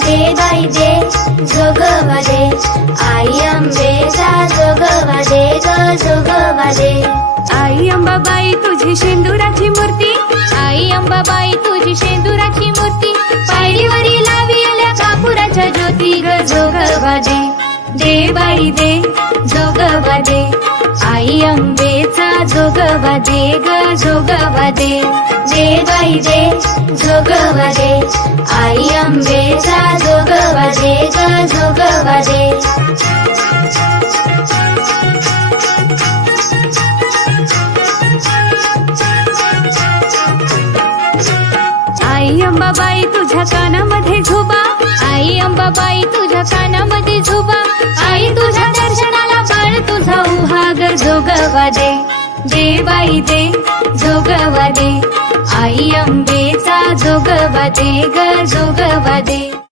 दे बाई दे जोगवा दे, आई अंबेचा जोगवा दे ग जोगवा दे. आई अंबाबाई तुझी शेंदुराची मूर्ती, आई अंबाबाई तुझी शेंदुराची मूर्ती, पायरीवरी लाविल्या कापुराच्या ज्योती ग जोगवा दे. दे बाई दे जोगवा दे, आई अंबेचा जोगवा दे ग जोगवा दे. दे बाई दे जोगवा दे, आई अंबेचा जोगवा दे ग जोगवा दे. आई अंबाबाई तुझ्या कानामध्ये झोबा, आई अंबाबाई तुझ्या कानामध्ये झोबा, आई तुझ्या दर्शनाला बाळ तुझा उहागर जोगवा दे. दे बाई दे जोगवा दे, आई अंबेचा जोगवा दे ग जोगवा दे.